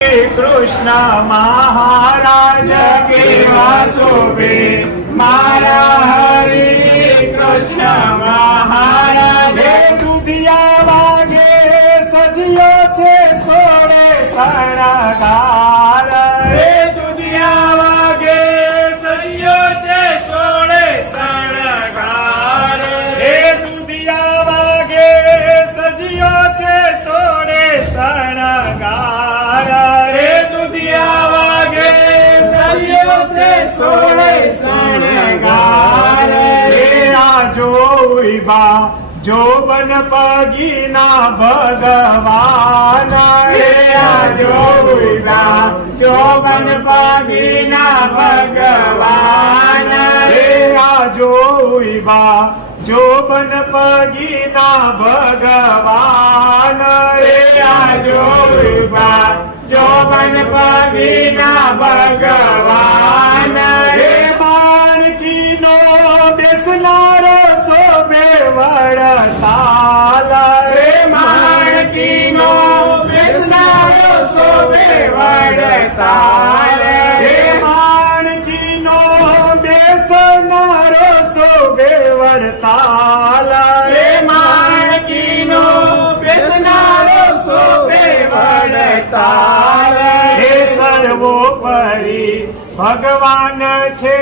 કૃષ્ણ મહારાજ કેવા શોભે મારા હરે કૃષ્ણ મહારાજ દુધિયા વાગે સજ્યો છે સોળે શણગાર રે દુધિયા વાગે સજ્યો છે સોળે શણગાર રે દુધિયા વાગે સજ્યો છે સોળે શણગાર રે દુધિયા વાગે સજ્યો છે સોળે શણગાર રે આ જોઈબા જોબન પગીના ભગવાન રે આ જોઈબા જોબન પગીના ભગવાન રે આ જોઈબા જોબન પગીના ભગવાન રે આ જોઈબા જોબન પગીના ભગવાન રે માણકીનો બેસનારો શોભે વડતાલ રે માણકીનો બેસનારો શોભે વડતાલ રે માણકીનો બેસનારો શોભે વડતાલ રે માણકીનો બેસનારો શોભે વડતાલ હે સર્વોપરી ભગવાન છે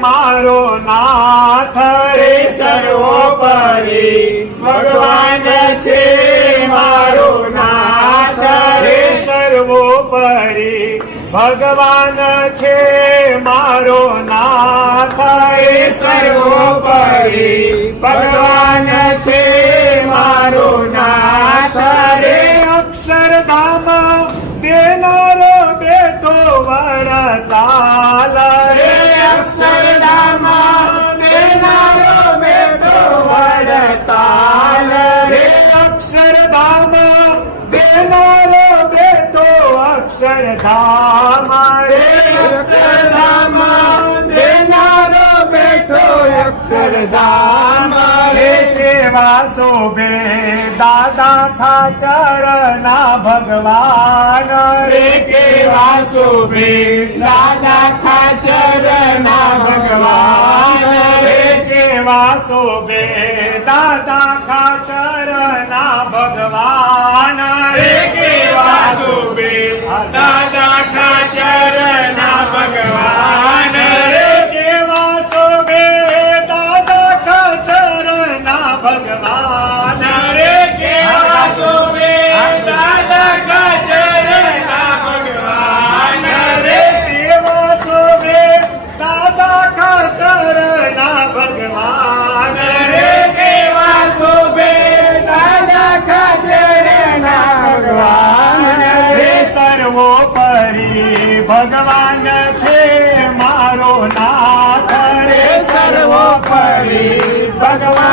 મારો નાથ રે સર્વોપરી ભગવાન છે મારો નાથ રે સર્વોપરી ભગવાન છે મારો નાથ રે સર્વોપરી ભગવાન છે મારો નાથ રે અક્ષરધામ દેનારો બેઠો વડતાલ રે અક્ષરધામ દેનારો બેઠો વડતાલ રે અક્ષરધામ દેનારો બેઠો અક્ષરધામ રે અક્ષરધામ દેનારો બેઠો અક્ષરધામ રે કેવા શોભે દાદા ખાચરના ભગવાન રે કેવા શોભે દાદા ખાચરના ભગવાન રે કેવા શોભે દાદા ખાચરના ભગવાન રે કેવા શોભે દાદા ખાચરના ભગવાન રે કેવા શોભે દાદા ખાચરના ભગવાન રે કેવા શોભે દાદા ખાચરના ભગવાન રે કેવા શોભે દાદા ખાચરના ભગવાન રે કેવા શોભે દાદા ખાચરના ભગવાન રે સર્વોપરી ભગવાન છે મારો નાથ રે સર્વોપરી ભગવાન